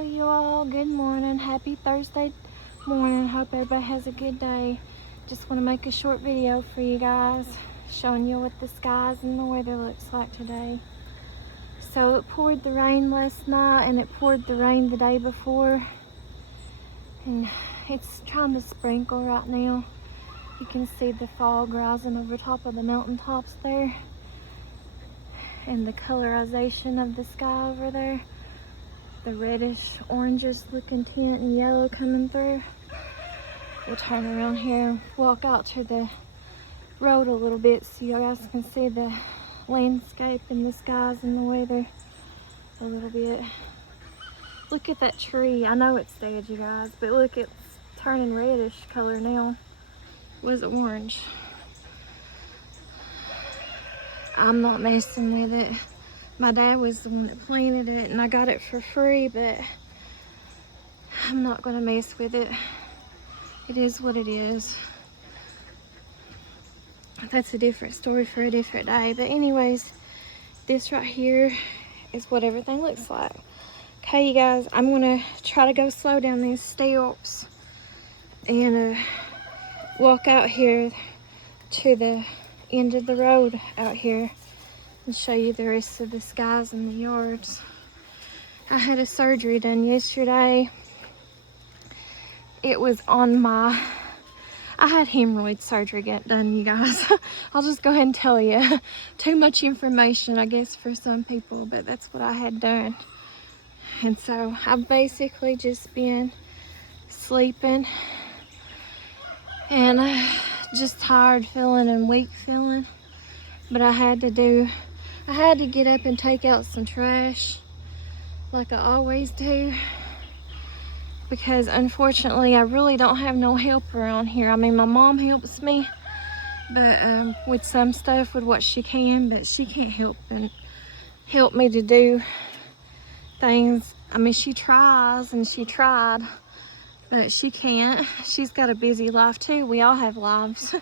Hello you all, good morning, happy Thursday morning. Hope everybody has a good day. Just want to make a short video for you guys showing you what the skies and the weather looks like today. So it poured the rain last night and it poured the rain the day before, and it's trying to sprinkle right now. You can see the fog rising over top of the mountaintops there and the colorization of the sky over there. The reddish oranges looking tint and yellow coming through. We'll turn around here, walk out to the road a little bit so you guys can see the landscape and the skies and the weather a little bit. Look at that tree. I know it's dead, you guys, but look, it's turning reddish color now. It was orange. I'm not messing with it. My dad was the one that planted it and I got it for free, but I'm not gonna mess with it. It is what it is. That's a different story for a different day. But anyways, this right here is what everything looks like. Okay, you guys, I'm gonna try to go slow down these steps and walk out here to the end of the road out here and show you the rest of the skies and the yards. I had a surgery done yesterday. It was on my, I had hemorrhoid surgery get done, you guys. I'll just go ahead and tell you. Too much information, I guess, for some people, but that's what I had done. And so I've basically just been sleeping and just tired feeling and weak feeling. But I had to get up and take out some trash like I always do, because unfortunately I really don't have no help around here. I mean, my mom helps me, but with some stuff, with what she can, but she can't help me to do things. I mean, she tries and she tried, but she can't. She's got a busy life too. We all have lives.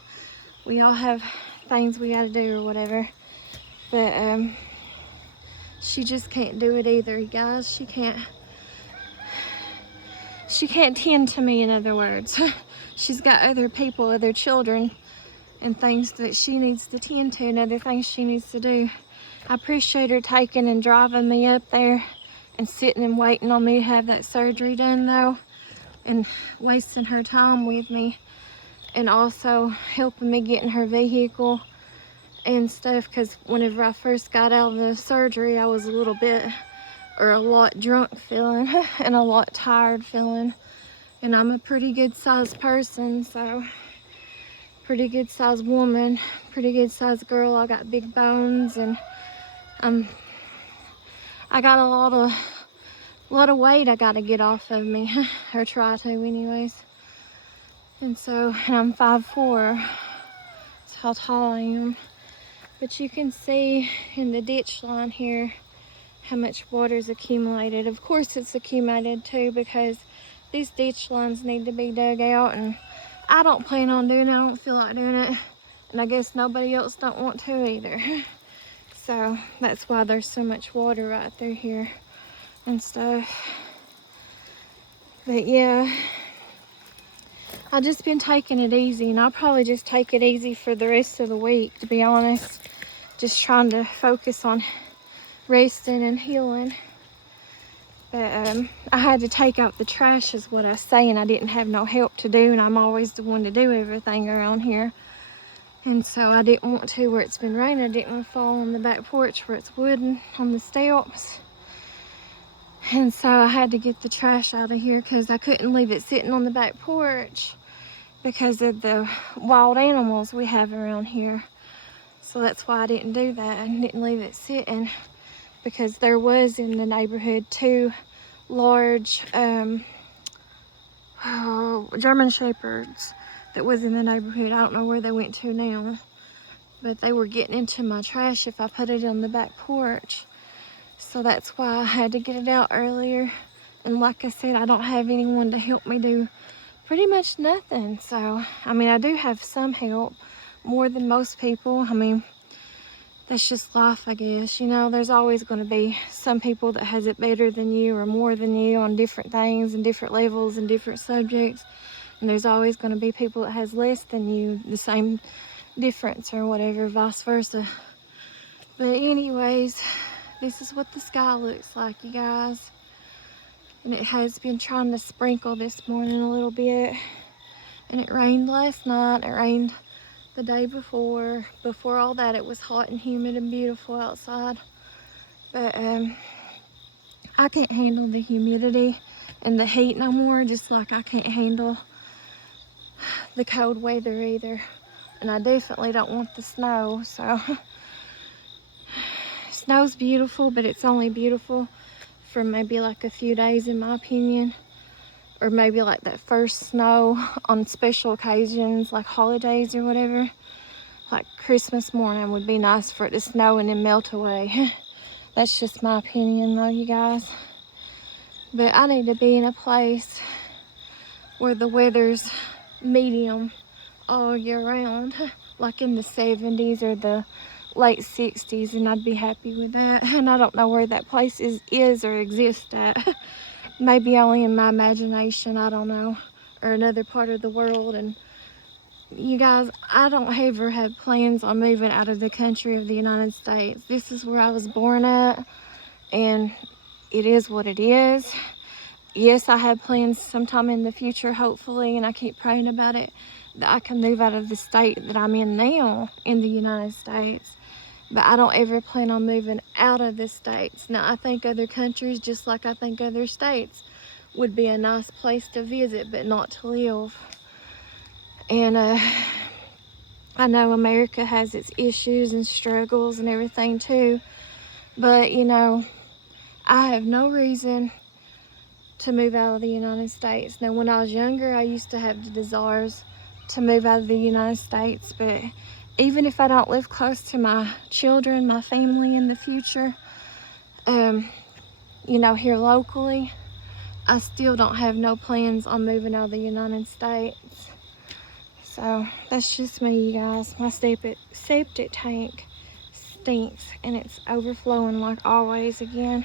We all have things we gotta do or whatever, but she just can't do it either, you guys. She can't tend to me, in other words. She's got other people, other children, and things that she needs to tend to, and other things she needs to do. I appreciate her taking and driving me up there and sitting and waiting on me to have that surgery done, though, and wasting her time with me, and also helping me get in her vehicle and stuff, because whenever I first got out of the surgery, I was a lot drunk feeling and a lot tired feeling, and I'm a pretty good sized person, so pretty good sized woman, pretty good sized girl. I got big bones, and I got a lot of weight I gotta get off of me, or try to anyways. And I'm 5'4", that's how tall I am. But you can see in the ditch line here how much water's accumulated. Of course it's accumulated too, because these ditch lines need to be dug out, and I don't plan on doing it. I don't feel like doing it, and I guess nobody else don't want to either. So that's why there's so much water right through here and stuff. But yeah, I just been taking it easy, and I'll probably just take it easy for the rest of the week, to be honest. Just trying to focus on resting and healing. But I had to take out the trash, is what I say, and I didn't have no help to do, and I'm always the one to do everything around here. And so I didn't want to, where it's been raining, I didn't want to fall on the back porch where it's wooden on the steps. And so I had to get the trash out of here, because I couldn't leave it sitting on the back porch because of the wild animals we have around here. So that's why I didn't do that. I didn't leave it sitting, because there was in the neighborhood 2 large German Shepherds that was in the neighborhood. I don't know where they went to now, but they were getting into my trash if I put it on the back porch. So that's why I had to get it out earlier. And like I said, I don't have anyone to help me do pretty much nothing. So, I mean, I do have some help, more than most people. I mean, that's just life, I guess. You know, there's always going to be some people that has it better than you or more than you on different things and different levels and different subjects. And there's always going to be people that has less than you, the same difference or whatever, vice versa. But anyways, this is what the sky looks like, you guys. And it has been trying to sprinkle this morning a little bit. And it rained last night, it rained the day before. Before all that, it was hot and humid and beautiful outside. But I can't handle the humidity and the heat no more, just like I can't handle the cold weather either. And I definitely don't want the snow, so snow's beautiful, but it's only beautiful for maybe like a few days in my opinion, or maybe like that first snow on special occasions like holidays or whatever. Like Christmas morning would be nice for it to snow and then melt away. That's just my opinion though, you guys. But I need to be in a place where the weather's medium all year round, like in the 70s or the late 60s, and I'd be happy with that. And I don't know where that place is or exists at. Maybe only in my imagination, I don't know, or another part of the world. And you guys, I don't ever have plans on moving out of the country of the United States. This is where I was born at, and it is what it is. Yes, I have plans sometime in the future, hopefully, and I keep praying about it, that I can move out of the state that I'm in now in the United States. But I don't ever plan on moving out of the states. Now, I think other countries, just like I think other states, would be a nice place to visit, but not to live. And I know America has its issues and struggles and everything too. But, you know, I have no reason to move out of the United States. Now, when I was younger, I used to have the desires to move out of the United States, but even if I don't live close to my children, my family in the future, you know, here locally, I still don't have no plans on moving out of the United States. So that's just me, you guys. My septic tank stinks and it's overflowing like always again.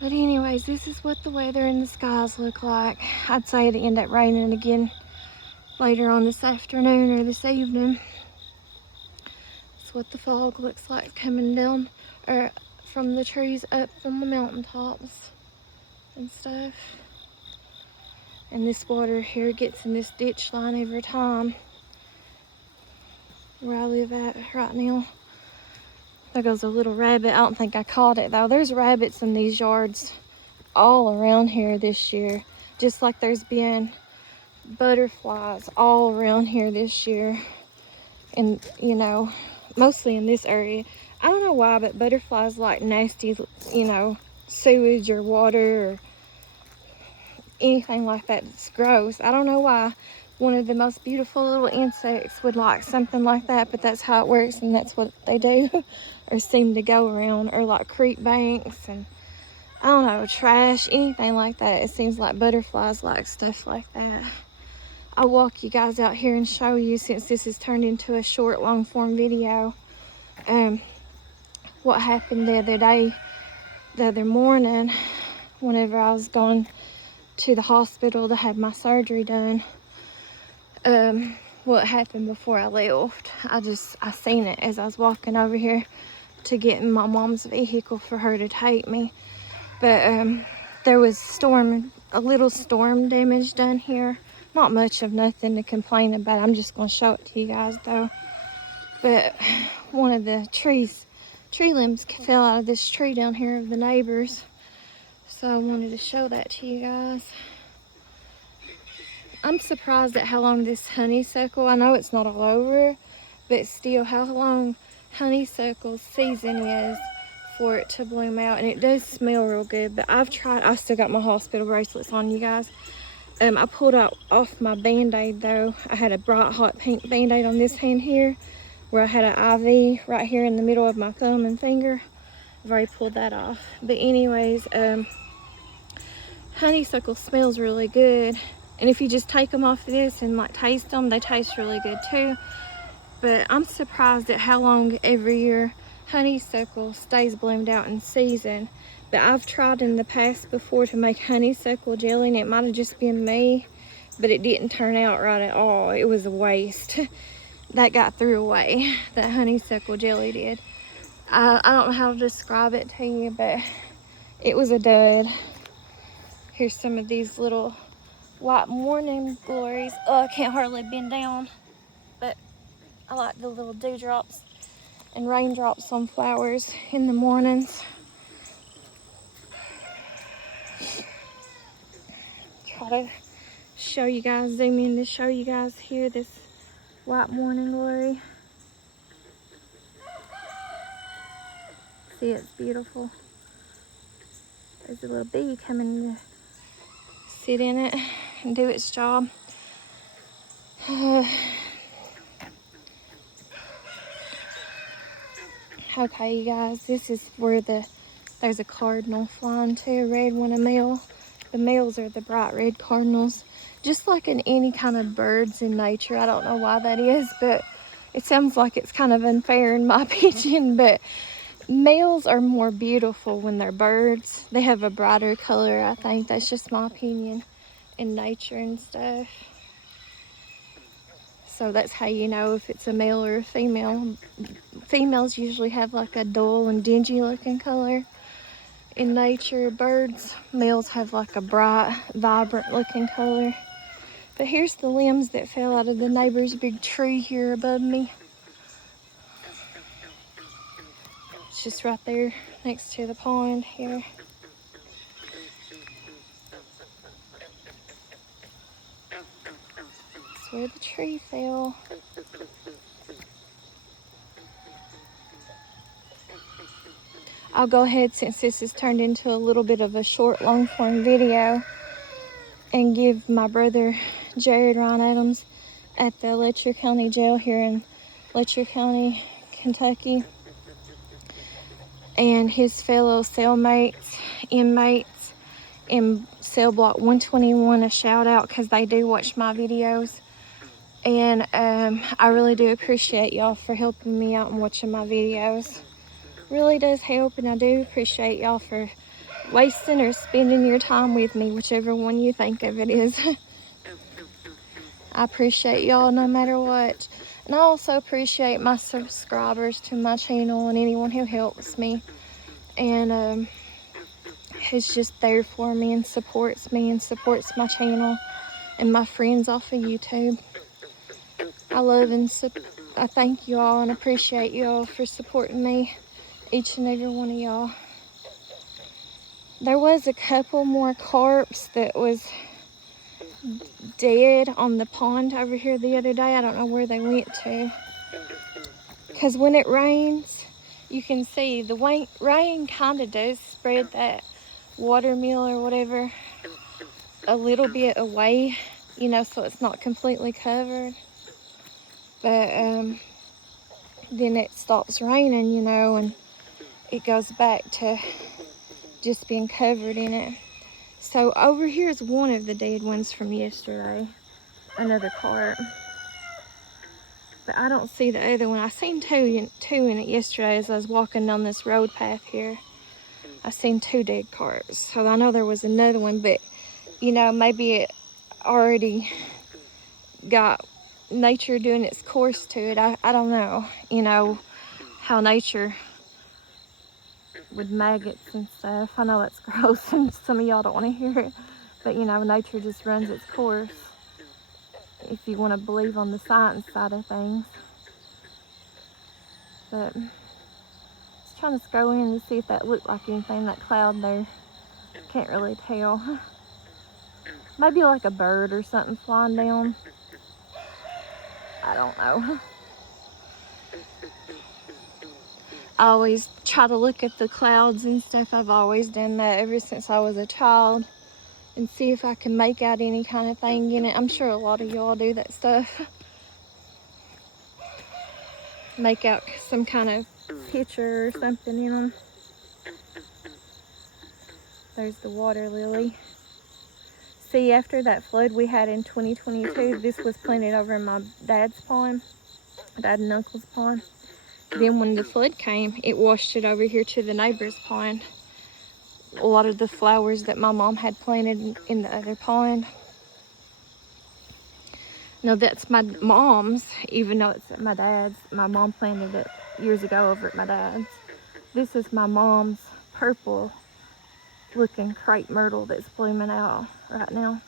But anyways, this is what the weather and the skies look like. I'd say it'd end up raining again later on this afternoon or this evening. That's what the fog looks like coming down or from the trees up from the mountaintops and stuff. And this water here gets in this ditch line every time where I live at right now. There goes a little rabbit. I don't think I caught it though. There's rabbits in these yards all around here this year. Just like there's been butterflies all around here this year. And, you know, mostly in this area. I don't know why, but butterflies like nasty, you know, sewage or water or anything like that. It's gross. I don't know why. One of the most beautiful little insects would like something like that, but that's how it works and that's what they do or seem to go around. Or like creek banks and I don't know, trash, anything like that. It seems like butterflies like stuff like that. I'll walk you guys out here and show you, since this has turned into a short long form video, what happened the other morning whenever I was going to the hospital to have my surgery done. What happened before I left. I seen it as I was walking over here to get in my mom's vehicle for her to take me. But there was a little storm damage done here. Not much of nothing to complain about. I'm just going to show it to you guys though. But one of the tree limbs fell out of this tree down here of the neighbors. So I wanted to show that to you guys. I'm surprised at how long this honeysuckle, I know it's not all over, but still how long honeysuckle season is for it to bloom out. And it does smell real good, but I still got my hospital bracelets on, you guys. I pulled off my band-aid though. I had a bright hot pink band-aid on this hand here, where I had an IV right here in the middle of my thumb and finger. I've already pulled that off. But anyways, honeysuckle smells really good. And if you just take them off this and like taste them, they taste really good too. but I'm surprised at how long every year honeysuckle stays bloomed out in season. But I've tried in the past before to make honeysuckle jelly, and it might have just been me, but it didn't turn out right at all. It was a waste. That got threw away, that honeysuckle jelly did. I don't know how to describe it to you, but it was a dud. Here's some of these little white morning glories. Oh, I can't hardly bend down, but I like the little dewdrops and raindrops on flowers in the mornings. Try to show you guys, zoom in to show you guys here this white morning glory. See, it's beautiful. There's a little bee coming to sit in it and do its job. Okay, you guys, this is where there's a cardinal flying too, a red one, a male. The males are the bright red cardinals, just like in any kind of birds in nature. I don't know why that is, but it sounds like it's kind of unfair in my opinion, but males are more beautiful when they're birds. They have a brighter color, I think. That's just my opinion in nature and stuff. So that's how you know if it's a male or a female. Females usually have like a dull and dingy looking color in nature. Birds, males have like a bright, vibrant looking color. But here's the limbs that fell out of the neighbor's big tree here above me. It's just right there next to the pond here. That's where the tree fell. I'll go ahead, since this has turned into a little bit of a short, long-form video, and give my brother Jared Ryan Adams at the Letcher County Jail here in Letcher County, Kentucky, and his fellow cellmates, inmates in cell block 121 a shout out, because they do watch my videos. And I really do appreciate y'all for helping me out and watching my videos. Really does help, and I do appreciate y'all for wasting or spending your time with me, whichever one you think of it is. I appreciate y'all no matter what. And I also appreciate my subscribers to my channel and anyone who helps me and who's just there for me and supports my channel and my friends off of YouTube. I love and I thank you all and appreciate you all for supporting me, each and every one of y'all. There was a couple more carps that was dead on the pond over here the other day. I don't know where they went to. Because when it rains, you can see the rain kind of does spread that water meal or whatever a little bit away, you know, so it's not completely covered. But then it stops raining, you know, and it goes back to just being covered in it. So over here is one of the dead ones from yesterday, another carp. But I don't see the other one. I seen two in it yesterday as I was walking down this road path here. I seen 2 dead carps. So I know there was another one, but you know, maybe it already got nature doing its course to it. I don't know, you know, how nature with maggots and stuff. I know that's gross and some of y'all don't want to hear it, but you know, nature just runs its course if you want to believe on the science side of things. But just trying to go in to see if that looked like anything, that cloud there. Can't really tell. Maybe like a bird or something flying down. I don't know. I always try to look at the clouds and stuff. I've always done that ever since I was a child, and see if I can make out any kind of thing in it. I'm sure a lot of y'all do that stuff. Make out some kind of picture or something in them. There's the water lily. See, after that flood we had in 2022, this was planted over in my dad's pond. Dad and Uncle's pond. Then when the flood came, it washed it over here to the neighbor's pond. A lot of the flowers that my mom had planted in the other pond. No, that's my mom's, even though it's my dad's. My mom planted it years ago over at my dad's. This is my mom's purple looking crepe myrtle that's blooming out right now.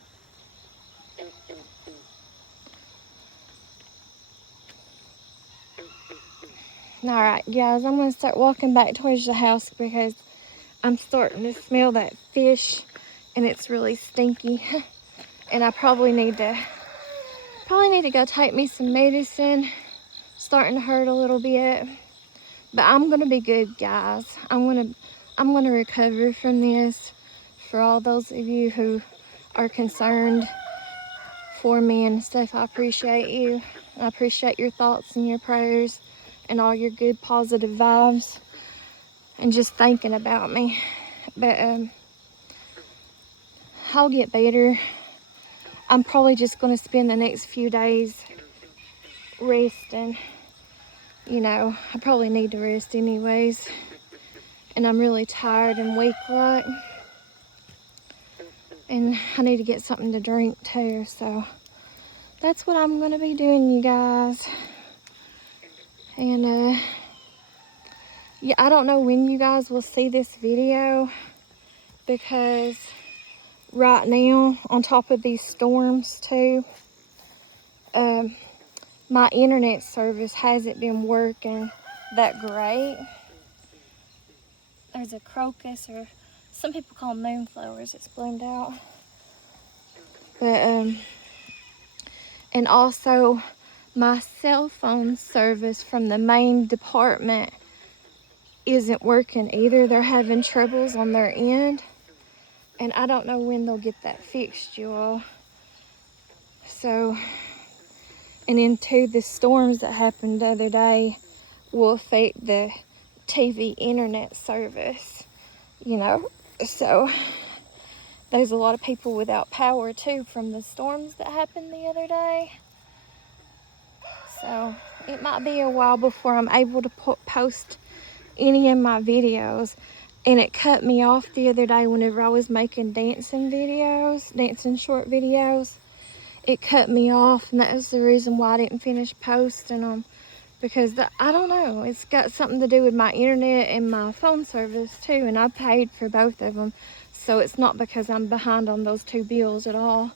Alright guys, I'm going to start walking back towards the house because I'm starting to smell that fish and it's really stinky. And I probably need to go take me some medicine. Starting to hurt a little bit. But I'm going to be good, guys. I'm going to recover from this. For all those of you who are concerned for me and stuff, I appreciate you. I appreciate your thoughts and your prayers and all your good positive vibes and just thinking about me. But I'll get better. I'm probably just going to spend the next few days resting. You know, I probably need to rest anyways. And I'm really tired and weak like. And I need to get something to drink too, so that's what I'm gonna be doing, you guys. And yeah, I don't know when you guys will see this video, because right now, on top of these storms too, my internet service hasn't been working that great. There's a crocus, or some people call them moonflowers, it's bloomed out. But and also my cell phone service from the main department isn't working either. They're having troubles on their end, and I don't know when they'll get that fixed, you all. So, and then too, the storms that happened the other day will affect the TV internet service, you know. So there's a lot of people without power too from the storms that happened the other day. So it might be a while before I'm able to post any of my videos. And it cut me off the other day whenever I was making dancing short videos. It cut me off, and that was the reason why I didn't finish posting them. Because I don't know, it's got something to do with my internet and my phone service too, and I paid for both of them. So it's not because I'm behind on those two bills at all.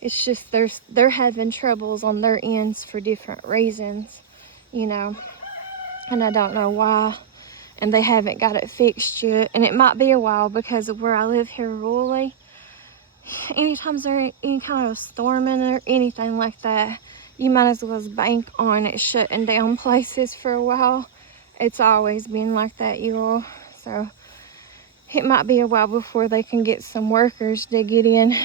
It's just they're having troubles on their ends for different reasons, you know. And I don't know why. And they haven't got it fixed yet. And it might be a while because of where I live here rurally. Anytime there's any kind of storming or anything like that, you might as well bank on it shutting down places for a while. It's always been like that, you all. So it might be a while before they can get some workers to get in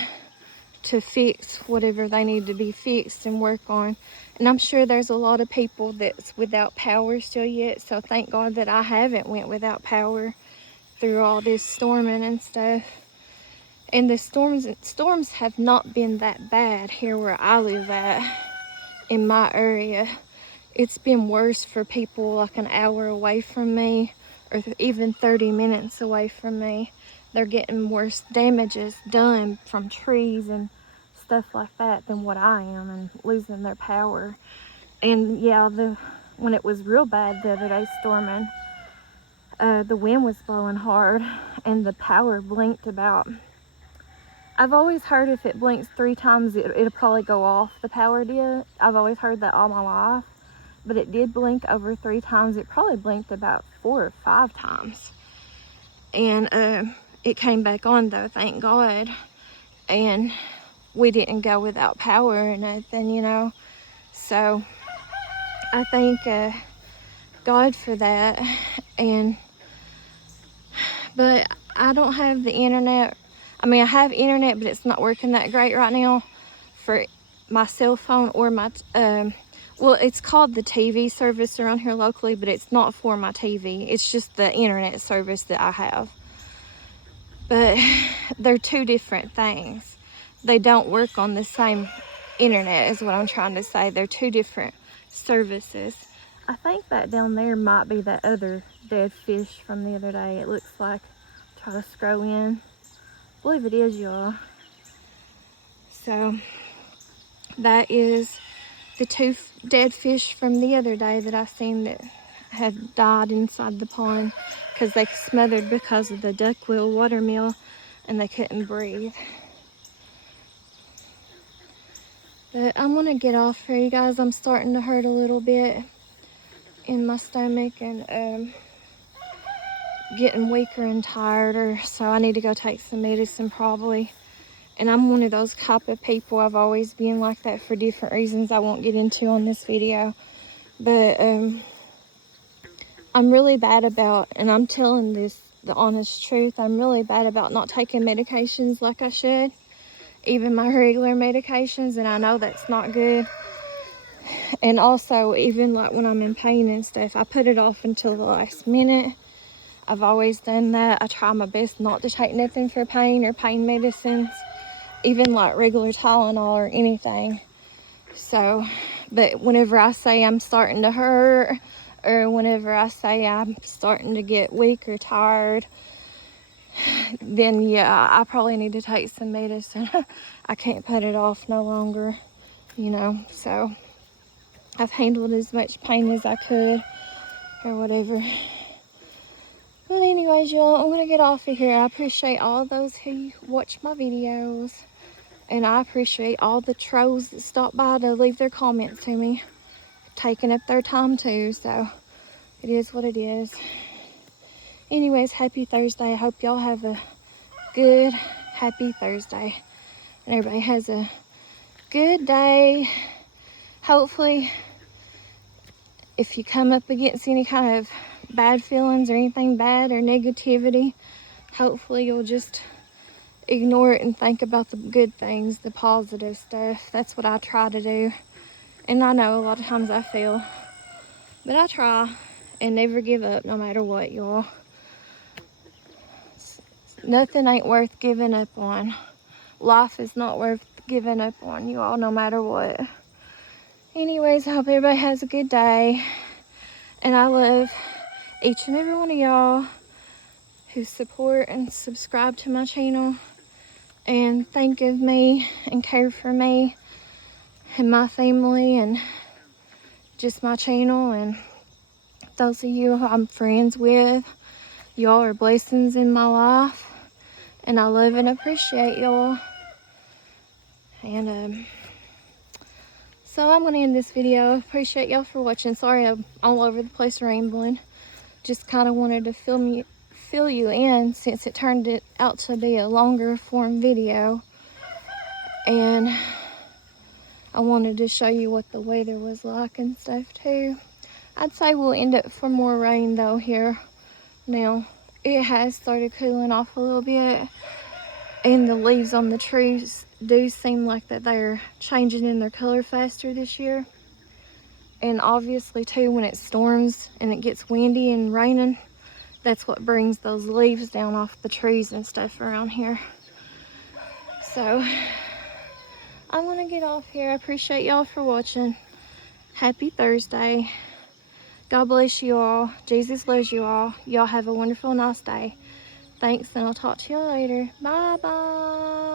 to fix whatever they need to be fixed and work on. And I'm sure there's a lot of people that's without power still yet. So thank God that I haven't went without power through all this storming and stuff. And the storms have not been that bad here where I live at, in my area. It's been worse for people like an hour away from me, or even 30 minutes away from me. They're getting worse damages done from trees and stuff like that than what I am, and losing their power. And yeah, when it was real bad the other day storming, the wind was blowing hard and the power blinked about. I've always heard if it blinks 3 times, it'll probably go off, the power did. I've always heard that all my life. But it did blink over 3 times. It probably blinked about 4 or 5 times. And it came back on though, thank God. And we didn't go without power or nothing, you know. So I thank God for that. But I don't have the internet. I mean, I have internet, but it's not working that great right now for my cell phone or my, well, it's called the TV service around here locally, but it's not for my TV. It's just the internet service that I have. But they're 2 different things. They don't work on the same internet is what I'm trying to say. They're 2 different services. I think that down there might be that other dead fish from the other day. It looks like. Try to scroll in. I believe it is, y'all. So that is the two dead fish from the other day that I seen that had died inside the pond because they smothered because of the duckbill watermeal and they couldn't breathe. But I'm gonna get off here, you guys. I'm starting to hurt a little bit in my stomach and getting weaker and tired, so I need to go take some medicine probably. And I'm one of those type of people. I've always been like that for different reasons I won't get into on this video. But I'm really bad about, and I'm telling this the honest truth, I'm really bad about not taking medications like I should. Even my regular medications, and I know that's not good. And also, even like when I'm in pain and stuff, I put it off until the last minute. I've always done that. I try my best not to take nothing for pain or pain medicines, even like regular Tylenol or anything. So, but whenever I say I'm starting to hurt, or whenever I say I'm starting to get weak or tired, then yeah, I probably need to take some medicine. I can't put it off no longer, you know. So I've handled as much pain as I could or whatever. Well, anyways, y'all, I'm gonna get off of here. I appreciate all those who watch my videos, and I appreciate all the trolls that stop by to leave their comments to me, taking up their time too. So it is what it is. Anyways, happy Thursday. I hope y'all have a good, happy Thursday, and everybody has a good day. Hopefully, if you come up against any kind of bad feelings or anything bad or negativity, hopefully you'll just ignore it and think about the good things, the positive stuff. That's what I try to do. And I know a lot of times I fail, but I try and never give up no matter what, y'all. Nothing ain't worth giving up on. Life is not worth giving up on, you all, no matter what. Anyways, I hope everybody has a good day. And I love each and every one of y'all who support and subscribe to my channel and think of me and care for me and my family and just my channel. And those of you who I'm friends with, y'all are blessings in my life, and I love and appreciate y'all. And so I'm gonna end this video. Appreciate y'all for watching. Sorry I'm all over the place rambling. Just kind of wanted to fill you in since it turned it out to be a longer form video, and I wanted to show you what the weather was like and stuff too. I'd say we'll end up for more rain though here. Now it has started cooling off a little bit, and the leaves on the trees do seem like that they're changing in their color faster this year. And obviously too, when it storms and it gets windy and raining, that's what brings those leaves down off the trees and stuff around here. So I'm gonna get off here. I appreciate y'all for watching. Happy Thursday. God bless you all. Jesus loves you all. Y'all have a wonderful, nice day. Thanks, and I'll talk to y'all later. Bye bye.